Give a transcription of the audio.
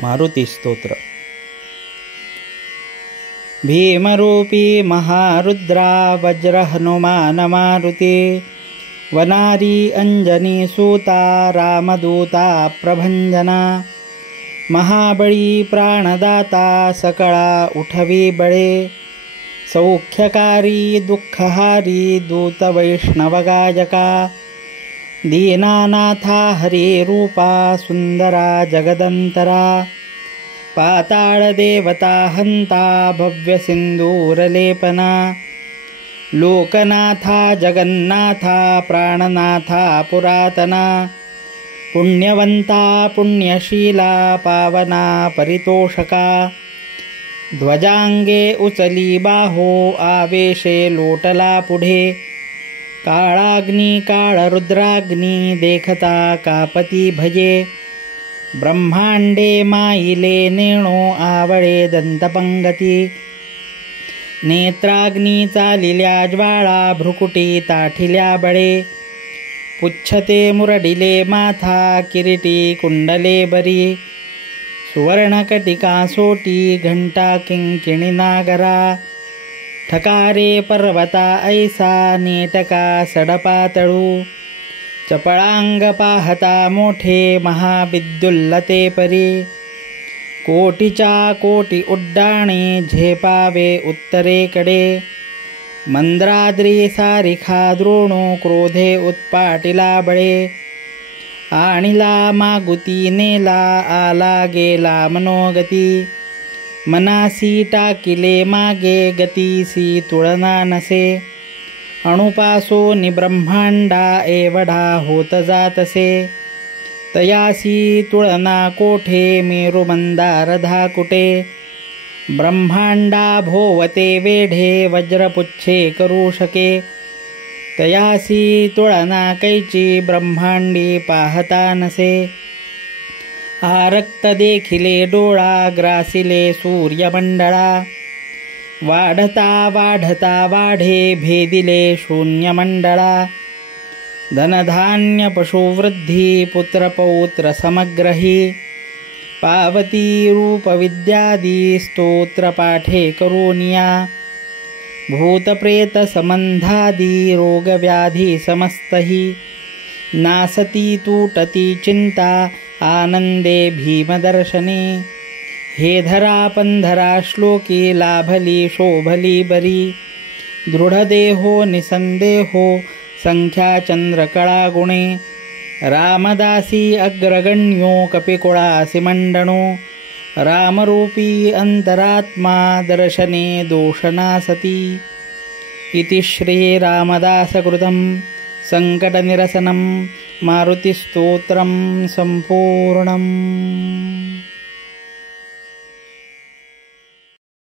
मारुती स्तोत्र। भीमरूपी महारुद्रा वज्र हनुमान मारुती, वनारी अंजनी सूता रामदूता प्रभंजना, महाबळी प्राणदाता सकळा उठवी बळे, सौख्यकारी दुःखहारी दूत वैष्णवगायका, दीनानाथा हरी रूपा सुंदरा जगदंतरा, पाताळ देवता हंता भव्य सिंदूरलेपना, लोकनाथा जगन्नाथा प्राणनाथा पुरातना, पुण्यवंता पुण्यशीला पावना परितोषका, ध्वजांगे उचली बाहो आवेशे लोटला पुढे, काळाग्नी काळरुद्राग्नी देखता कापती भजे, ब्रह्मांडे माईले नेणो आवळे दंतपंगती, नेत्राग्नी चालिल्या ज्वाळा भ्रुकुटी ताठिल्या बळे, पुच्छते मुरडिले माथा किरीटी कुंडले बरी, सुवर्णकटिका सोटी घंटा किंकिणी नागरा, ठकारे पर्वता ऐसा नेटका सडपातळू, चपळांग पाहता मोठे महाविद्युल्लते परी, कोटीच्या कोटी उड्डाणे झेपावे उत्तरेकडे, मंद्राद्री सारिखा द्रोणो क्रोधे उत्पाटिला बळे, आणिला मागुती नेला आला गेला मनोगती, मनासी टाकिले मागे गतीसी तुळना नसे, अणुपासो निब्रह्मांडा एवढा होत जातसे, तयासी तुळना कोठे मेरु मंदार धाकुटे, ब्रह्मांडा भोवते वेढे वज्रपुच्छे करू शके, तयासी तुळना कैची ब्रह्मांडी पाहता नसे, आरक्त देखिले डोळा ग्रासिले सूर्यमंडळा, वाढता वाढता वाढे भेदिले शून्यमंडळा, धनधान्य पशुवृद्धी पुत्रपौत्र समग्रही, पावती रूप विद्यादी स्तोत्र पाठे करूनिया, भूतप्रेत संबंधादी रोगव्याधी समस्तही, नासती तुटती चिंता आनंदे भीमदर्शने, हे धरा पंधरा श्लोकी लाभली शोभली बरी, दृढदेहो निसंदेहो संख्या चंद्रकळा गुणे, रामदासी अग्रगण्यो कपिकुळासी मंडनो, रामरूपी अंतरात्मा दर्शने दोषनासती, इति श्री रामदासकृतं संकटनिरसनं मारुतिस्तोत्रं संपूर्णम्।